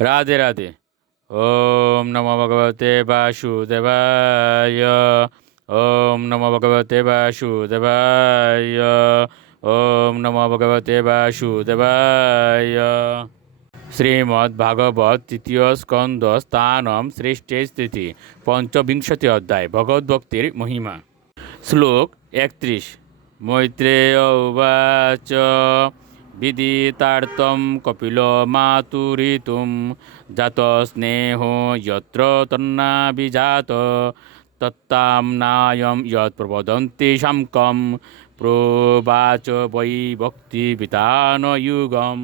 রাধে রাধে। ওম নমো ভগবতে বাসুদেবায়। ওম নমো ভগবতে বাসুদেবায়। ওম নমো ভগবতে বাসুদেবায়। শ্রীমদ্ ভাগবত তৃতীয় স্কন্দ স্থানম সৃষ্টি স্থিতি পঞ্চবিংশতি অধ্যায় ভগবদ্ভক্তির মহিমা। শ্লোক 31। মৈত্রেয় উবাচ বিদিতার্থম কপিল মাতুরিতুম জাত স্নেহো যত্র তন্নাভিজাত তত্তাম নায়ম যৎ প্রবদন্তি শাঙ্কম প্রবাচ বৈ ভক্তি বিতান যুগম।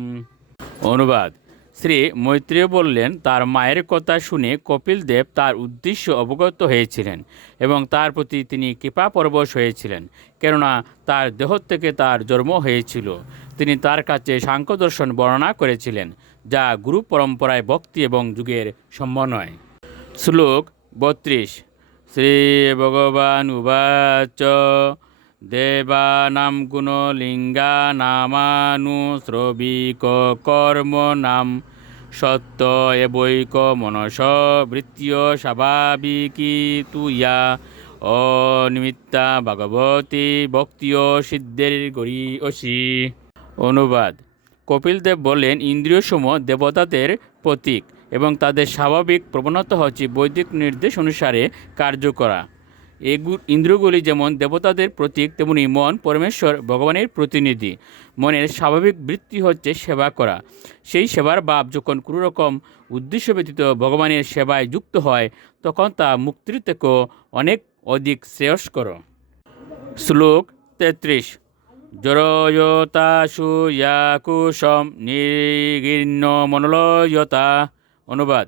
অনুবাদ। শ্রী মৈত্রেয় বললেন, তার মায়ের কথা শুনে কপিলদেব তার উদ্দেশ্য অবগত হয়েছিলেন এবং তার প্রতি তিনি কৃপাপরবশ হয়েছিলেন, কেননা তার দেহ থেকে তার জন্ম হয়েছিল। তিনি তার কাছে সাংখ্য দর্শন বর্ণনা করেছিলেন, যা গুরু পরম্পরায় ভক্তি এবং যুগের সমন্বয়। শ্লোক 32। শ্রী ভগবান উবাচ দেবানাম গুণলিঙ্গানামানুশ্রবিক কর্ম নাম সত্য এবৈক মনস বৃত্তীয় স্বাভাবিকী তুয়া অনিমিত্তা ভগবতী ভক্তিও সিদ্ধের গরি অসি। অনুবাদ। কপিলদেব বললেন, ইন্দ্রিয়সমূহ দেবতাদের প্রতীক এবং তাদের স্বাভাবিক প্রবণতা হচ্ছে বৈদিক নির্দেশ অনুসারে কার্য করা। ইন্দ্রিয়গুলি যেমন দেবতাদের প্রতীক, তেমনি মন পরমেশ্বর ভগবানের প্রতিনিধি। মনের স্বাভাবিক বৃত্তি হচ্ছে সেবা করা। সেই সেবার ভাব যখন কোনো রকম উদ্দেশ্য ব্যতীত ভগবানের সেবায় যুক্ত হয়, তখন তা মুক্তির থেকেও অনেক অধিক শ্রেয়স্কর। শ্লোক 33। জড়য়তাসু ইয়াকুশম নির্গীর্ণ মনোলয়তা। অনুবাদ।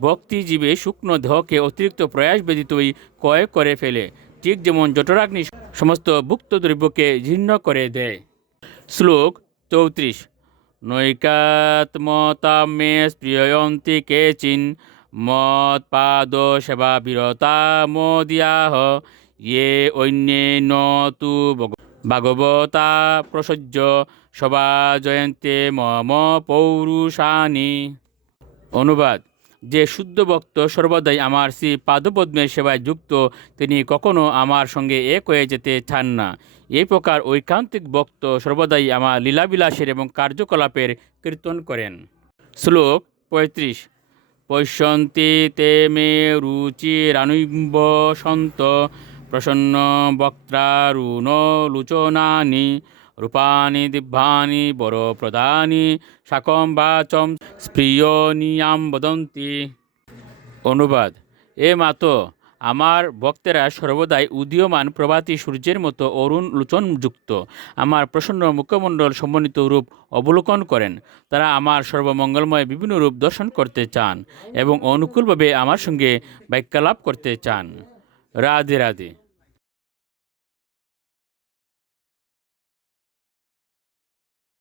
ভক্তি জীবে শুকনো দেহকে অতিরিক্ত প্রয়াস ব্যতীতই ক্ষয় করে ফেলে, ঠিক যেমন জঠরাগ্নি সমস্ত ভুক্ত দ্রব্যকে জীর্ণ করে দেয়। শ্লোক 34। নৈকাত্মতামে স্পৃহয়ন্তি কেচিন মৎপাদ সেবা বিরতা মোদিয়াহ ইয়ে অন্যে ন তু ভাগবতা প্রসজ্য সবা জয়ন্তে মম পৌরুষানি। অনুবাদ। যে শুদ্ধ ভক্ত সর্বদাই আমার শ্রী পাদপদ্মের সেবায় যুক্ত, তিনি কখনো আমার সঙ্গে এক হয়ে যেতে চান না। এই প্রকার ঐকান্তিক ভক্ত সর্বদাই আমার লীলাবিলাসের এবং কার্যকলাপের কীর্তন করেন। শ্লোক 35। পশ্যন্তি তে মে রুচিরানুম্ব সন্ত প্রসন্ন বক্ত্রারুণ লোচনানি রূপানি দিব্যানি বরপ্রদানি শাকম বাচম স্প্রিয়নিয়াম বদন্তি। অনুবাদ। এ মাতো, আমার ভক্তেরা সর্বদাই উদীয়মান প্রভাতী সূর্যের মতো অরুণ লোচনযুক্ত আমার প্রসন্ন মুখমণ্ডল সমন্বিত রূপ অবলোকন করেন। তারা আমার সর্বমঙ্গলময় বিভিন্ন রূপ দর্শন করতে চান এবং অনুকূলভাবে আমার সঙ্গে বাক্যালাপ করতে চান। রাধে রাধে।